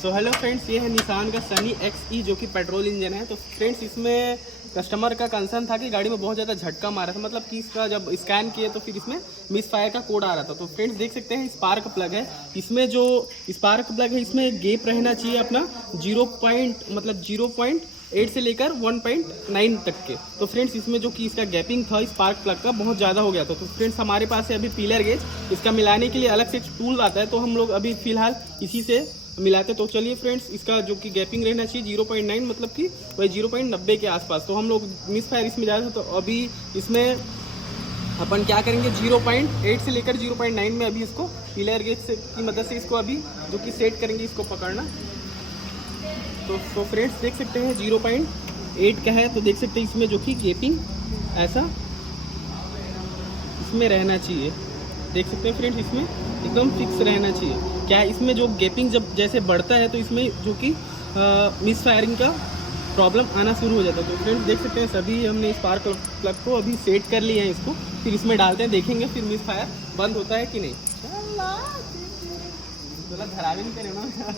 So hello friends, ये है Nissan का सनी XE जो कि पेट्रोल इंजन है। तो फ्रेंड्स इसमें कस्टमर का कंसर्न था कि गाड़ी में बहुत ज़्यादा झटका मारा था, मतलब कि इसका जब स्कैन किए तो फिर इसमें मिस फायर का कोड आ रहा था। तो फ्रेंड्स देख सकते हैं स्पार्क प्लग है, इसमें जो स्पार्क प्लग है इसमें गैप रहना चाहिए अपना 0.8 से लेकर 1.9 तक के। तो फ्रेंड्स इसमें जो कि इसका गैपिंग था स्पार्क प्लग का बहुत ज़्यादा हो गया था। तो फ्रेंड्स हमारे पास है अभी पीलर गेज, इसका मिलाने के लिए अलग से एक टूल आता है, तो हम लोग अभी फ़िलहाल इसी से मिलाते। तो चलिए फ्रेंड्स, इसका जो कि गैपिंग रहना चाहिए 0.9, मतलब कि वही 0.90 के आसपास। तो हम लोग मिस फायर इसमें जा रहे थे, तो अभी इसमें अपन क्या करेंगे 0.8 से लेकर 0.9 में अभी इसको पीलर गेज से की मदद से इसको अभी जो कि सेट करेंगे, इसको पकड़ना। तो फ्रेंड्स देख सकते हैं 0.8 का है, तो देख सकते हैं इसमें जो कि गैपिंग ऐसा इसमें रहना चाहिए। देख सकते हैं फ्रेंड्स इसमें एकदम फिक्स रहना चाहिए। क्या इसमें जो गैपिंग जब जैसे बढ़ता है तो इसमें जो कि मिस फायरिंग का प्रॉब्लम आना शुरू हो जाता है। तो फ्रेंड्स देख सकते हैं सभी हमने स्पार्क प्लग को अभी सेट कर लिया है, इसको फिर इसमें डालते हैं, देखेंगे फिर मिस फायर बंद होता है कि नहीं। चला धरा भी नहीं करे ना।